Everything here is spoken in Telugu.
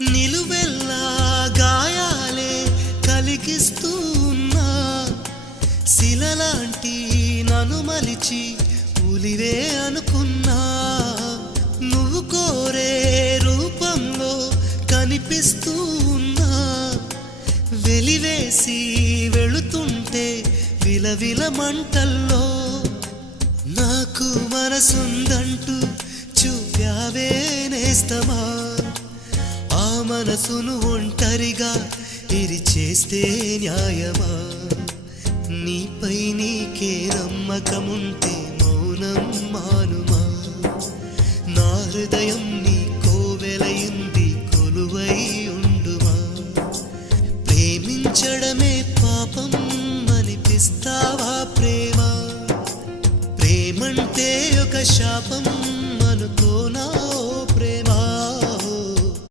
నిలువెల్లా గాయాలే కలిగిస్తూ ఉన్నా, శిలలాంటి నన్ను మలిచి ఉలివే అనుకున్నా. నువ్వు కోరే రూపంలో కనిపిస్తూ ఉన్నా, వెలివేసి వెళుతుంటే విలవిల మంటల్లో. నాకు మనసుందంటూ చూప్యావే నేస్తమా, ఆ మనసును ఒంటరిగా ఇరిచేస్తే న్యాయమా? నీపై నీకే నమ్మకముంటే మౌనం మానుమా, నా హృదయం నీ